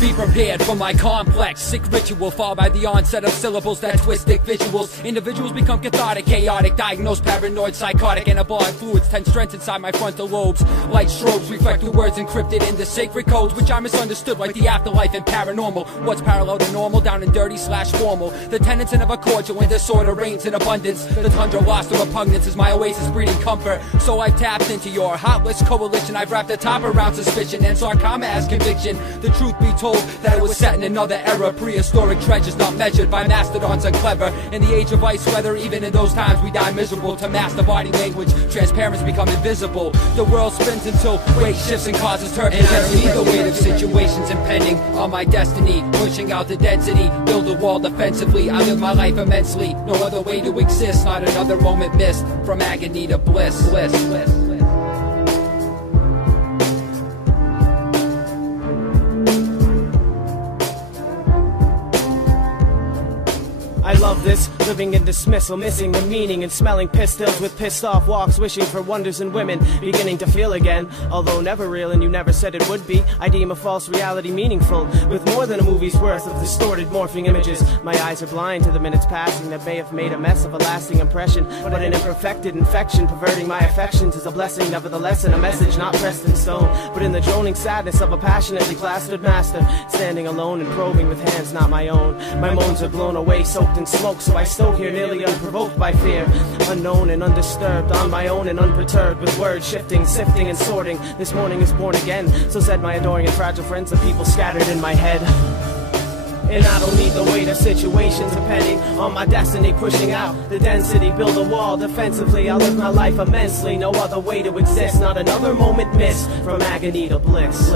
Be prepared for my complex, sick ritual, fall by the onset of syllables that twist thick visuals. Individuals become cathartic, chaotic, diagnosed, paranoid, psychotic, anabolic fluids tend strength inside my frontal lobes. Light strobes reflect through words encrypted into sacred codes, which I misunderstood like the afterlife and paranormal. What's parallel to normal, down and dirty / formal. The tenets of a cordial and disorder reigns in abundance. The tundra lost to repugnance is my oasis breeding comfort. So I've tapped into your heartless coalition. I've wrapped the top around suspicion and sarcasm as conviction. The truth be told, that it was set in another era. Prehistoric treasures not measured by mastodons and clever. In the age of ice weather, even in those times we die miserable. To master body language, transparency become invisible. The world spins until weight shifts and causes turbulence. And I don't need the weight of situations impending on my destiny, pushing out the density, build a wall defensively. I live my life immensely, no other way to exist, not another moment missed. From agony to bliss. I love this, living in dismissal, missing the meaning and smelling pistils with pissed off walks, wishing for wonders in women, beginning to feel again, although never real and you never said it would be. I deem a false reality meaningful, with more than a movie's worth of distorted morphing images. My eyes are blind to the minutes passing that may have made a mess of a lasting impression, but an imperfected infection perverting my affections is a blessing, nevertheless, and a message not pressed in stone, but in the droning sadness of a passionately plastered master, standing alone and probing with hands not my own. My moans are blown away, soaked in smoke, so I stow here nearly unprovoked by fear, unknown and undisturbed, on my own and unperturbed, with words shifting, sifting and sorting. This morning is born again, so said my adoring and fragile friends, the people scattered in my head. And I don't need the weight of situations impending on my destiny, pushing out the density, build a wall defensively. I live my life immensely, no other way to exist, not another moment missed. From agony to bliss.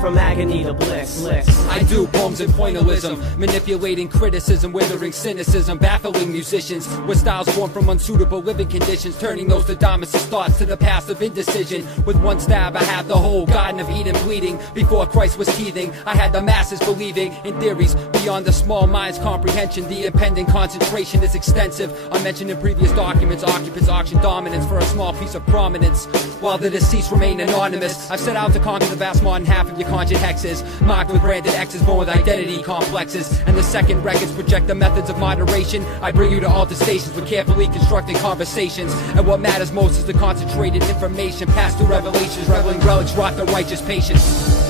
From agony to bliss. I do poems and pointillism, manipulating criticism, withering cynicism, baffling musicians with styles formed from unsuitable living conditions, turning those Nostradamus' thoughts to the past of indecision. With one stab I had the whole Garden of Eden bleeding. Before Christ was teething, I had the masses believing in theories beyond the small mind's comprehension. The impending concentration is extensive. I mentioned in previous documents, occupants auction dominance for a small piece of prominence, while the deceased remain anonymous. I've set out to conquer the vast modern half of your conscious hexes, marked with branded X's born with identity complexes. And the second records project the methods of moderation. I bring you to altar stations with carefully constructed conversations. And what matters most is the concentrated information passed through revelations. Reveling relics wrought the righteous patience.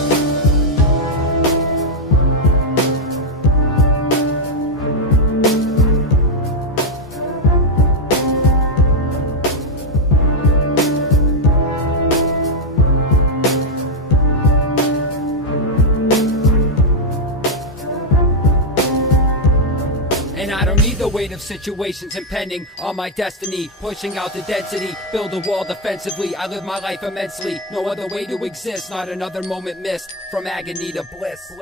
And I don't need the weight of situations impending on my destiny, pushing out the density, build a wall defensively. I live my life immensely, no other way to exist, not another moment missed. From agony to bliss.